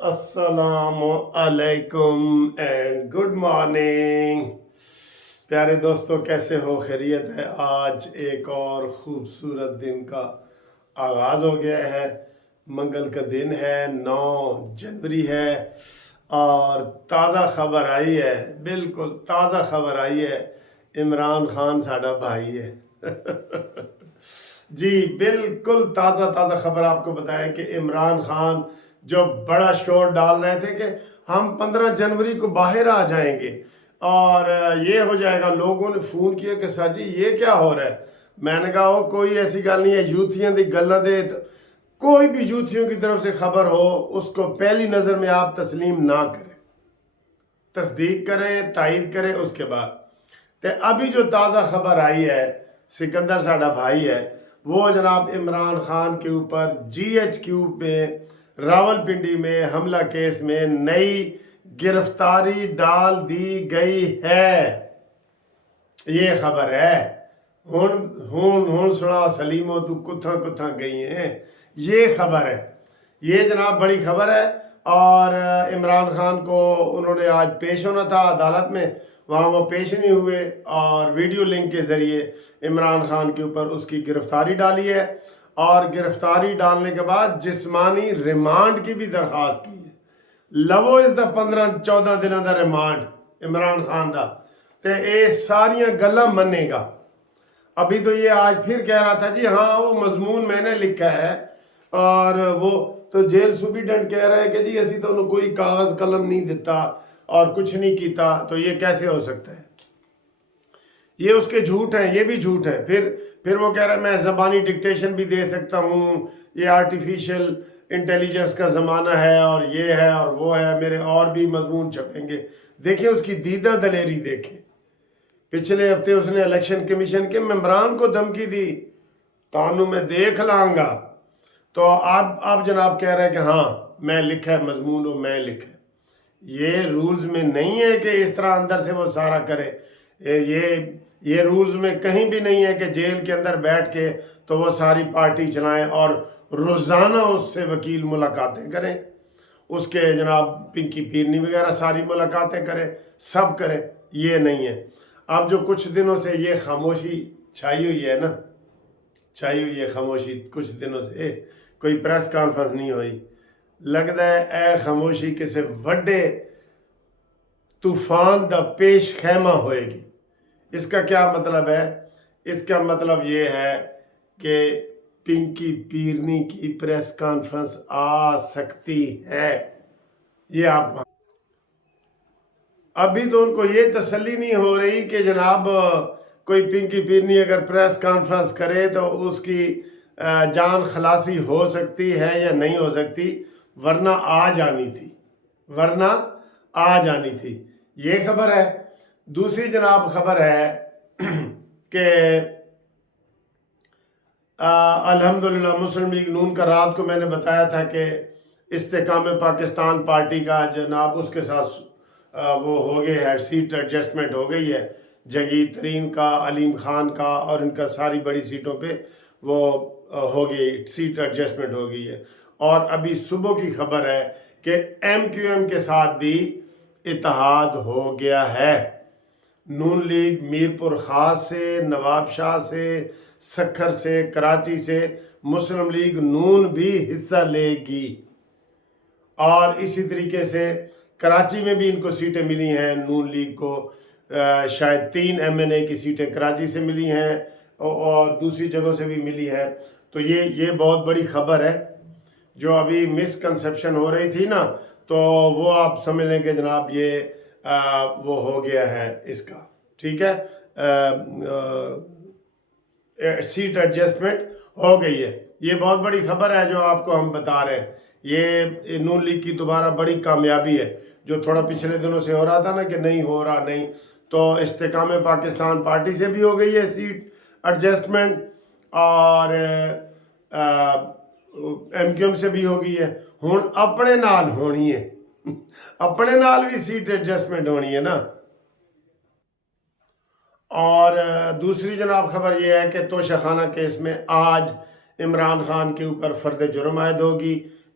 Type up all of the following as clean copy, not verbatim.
السلام علیکم and good morning پیارے دوستوں، کیسے ہو؟ خیریت ہے؟ آج ایک اور خوبصورت دن کا آغاز ہو گیا ہے۔ منگل کا دن ہے، 9 جنوری ہے، اور تازہ خبر آئی ہے، بالکل تازہ خبر آئی ہے۔ عمران خان ساڈا بھائی ہے جی بالکل تازہ تازہ خبر آپ کو بتائیں کہ عمران خان جو بڑا شور ڈال رہے تھے کہ ہم 15 جنوری کو باہر آ جائیں گے اور یہ ہو جائے گا، لوگوں نے فون کیا کہ سر جی یہ کیا ہو رہا ہے؟ میں نے کہا وہ کوئی ایسی گل نہیں ہے، یوتھیاں دی گلاں دے کوئی بھی یوتھیوں کی طرف سے خبر ہو اس کو پہلی نظر میں آپ تسلیم نہ کریں، تصدیق کریں، تائید کریں اس کے بعد۔ تے ابھی جو تازہ خبر آئی ہے، سکندر ساڈا بھائی ہے، وہ جناب عمران خان کے اوپر جی ایچ کیو میں راول پنڈی میں حملہ کیس میں نئی گرفتاری ڈال دی گئی ہے۔ یہ خبر ہے۔ ہون سنا سلیمو تو کتھاں کتھاں گئی ہیں، یہ خبر ہے، یہ جناب بڑی خبر ہے۔ اور عمران خان کو انہوں نے آج پیش ہونا تھا عدالت میں، وہاں وہ پیش نہیں ہوئے، اور ویڈیو لنک کے ذریعے عمران خان کے اوپر اس کی گرفتاری ڈالی ہے، اور گرفتاری ڈالنے کے بعد جسمانی ریمانڈ کی بھی درخواست کی ہے۔ لو از دا 15-14 دنوں دا ریمانڈ عمران خان دا، تے اے ساریاں گلاں منے گا۔ ابھی تو یہ آج پھر کہہ رہا تھا جی ہاں وہ مضمون میں نے لکھا ہے، اور وہ تو جیل سپریڈنٹ کہہ رہا ہے کہ جی اسی تو انہوں کوئی کاغذ قلم نہیں دیتا اور کچھ نہیں کیتا، تو یہ کیسے ہو سکتا ہے؟ یہ اس کے جھوٹ ہیں، یہ بھی جھوٹ ہے۔ پھر وہ کہہ رہا ہے میں زبانی ڈکٹیشن بھی دے سکتا ہوں، یہ آرٹیفیشل انٹیلیجنس کا زمانہ ہے، اور یہ ہے اور وہ ہے، میرے اور بھی مضمون چھپیں گے۔ دیکھیں اس کی دیدہ دلیری، دیکھیں پچھلے ہفتے اس نے الیکشن کمیشن کے ممبران کو دھمکی دی، تانوں میں دیکھ لاں گا۔ تو اب جناب کہہ رہے ہیں کہ ہاں میں لکھا ہے مضمون، وہ میں لکھا ہے۔ یہ رولز میں نہیں ہے کہ اس طرح اندر سے وہ سارا کرے، یہ رولز میں کہیں بھی نہیں ہے کہ جیل کے اندر بیٹھ کے تو وہ ساری پارٹی چلائیں اور روزانہ اس سے وکیل ملاقاتیں کریں، اس کے جناب پنکی پیرنی وغیرہ ساری ملاقاتیں کریں، سب کریں، یہ نہیں ہے۔ اب جو کچھ دنوں سے یہ خاموشی چھائی ہوئی ہے نا، چھائی ہوئی ہے خاموشی، کچھ دنوں سے کوئی پریس کانفرنس نہیں ہوئی، لگتا ہے اے خاموشی کسے وڈے طوفان دا پیش خیمہ ہوئے گی۔ اس کا کیا مطلب ہے؟ اس کا مطلب یہ ہے کہ پنکی پیرنی کی پریس کانفرنس آ سکتی ہے۔ یہ آپ کو ابھی تو ان کو یہ تسلی نہیں ہو رہی کہ جناب کوئی پنکی پیرنی اگر پریس کانفرنس کرے تو اس کی جان خلاصی ہو سکتی ہے یا نہیں ہو سکتی، ورنہ آ جانی تھی، ورنہ آ جانی تھی۔ یہ خبر ہے۔ دوسری جناب خبر ہے کہ الحمدللہ مسلم لیگ نون کا رات کو میں نے بتایا تھا کہ استحکام پاکستان پارٹی کا جناب اس کے ساتھ وہ ہو گئے ہے، سیٹ ایڈجسٹمنٹ ہو گئی ہے، جہانگیر ترین کا، علیم خان کا، اور ان کا ساری بڑی سیٹوں پہ وہ ہو گئی، سیٹ ایڈجسٹمنٹ ہو گئی ہے۔ اور ابھی صبح کی خبر ہے کہ ایم کیو ایم کے ساتھ بھی اتحاد ہو گیا ہے۔ نون لیگ میرپور خاص سے، نواب شاہ سے، سکھر سے، کراچی سے مسلم لیگ نون بھی حصہ لے گی، اور اسی طریقے سے کراچی میں بھی ان کو سیٹیں ملی ہیں، نون لیگ کو شاید 3 ایم این اے کی سیٹیں کراچی سے ملی ہیں اور دوسری جگہوں سے بھی ملی ہیں۔ تو یہ بہت بڑی خبر ہے۔ جو ابھی مس کنسپشن ہو رہی تھی نا، تو وہ آپ سمجھ لیں کہ جناب یہ وہ ہو گیا ہے اس کا، ٹھیک ہے، سیٹ ایڈجسٹمنٹ ہو گئی ہے۔ یہ بہت بڑی خبر ہے جو آپ کو ہم بتا رہے ہیں۔ یہ نون لیگ کی دوبارہ بڑی کامیابی ہے، جو تھوڑا پچھلے دنوں سے ہو رہا تھا نا کہ نہیں ہو رہا، نہیں، تو استحکام پاکستان پارٹی سے بھی ہو گئی ہے سیٹ ایڈجسٹمنٹ، اور ایم کیو ایم سے بھی ہو گئی ہے۔ ہن اپنے نال ہونی ہے، اپنے نال بھی سیٹ ایڈجسٹمنٹ ہونی ہے نا۔ اور دوسری جناب خبر یہ ہے کہ توشہ خانہ کیس میں آج عمران خان کے اوپر فرد جرم عائد ہوگی۔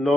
9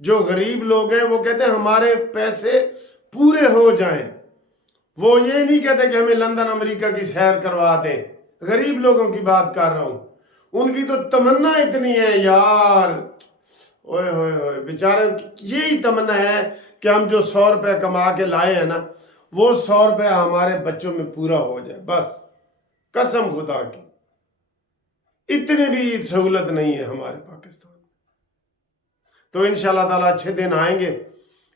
جو غریب لوگ ہیں وہ کہتے ہیں ہمارے پیسے پورے ہو جائیں، وہ یہ نہیں کہتے کہ ہمیں لندن امریکہ کی سیر کروا دیں، غریب لوگوں کی بات کر رہا ہوں، ان کی تو تمنا اتنی ہے یار، اوئے ہوئے ہوئے بیچارے، یہی تمنا ہے کہ ہم جو 100 روپے کما کے لائے ہیں نا وہ 100 روپے ہمارے بچوں میں پورا ہو جائے، بس قسم خدا کی اتنی بھی سہولت نہیں ہے ہمارے پاکستان میں۔ تو انشاءاللہ تعالیٰ اچھے دن آئیں گے،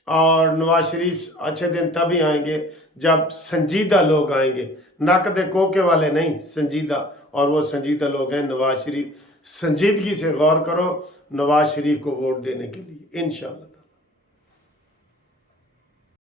اور نواز شریف اچھے دن تبھی آئیں گے جب سنجیدہ لوگ آئیں گے، نقد کوکے والے نہیں، سنجیدہ، اور وہ سنجیدہ لوگ ہیں نواز شریف۔ سنجیدگی سے غور کرو نواز شریف کو ووٹ دینے کے لیے انشاءاللہ۔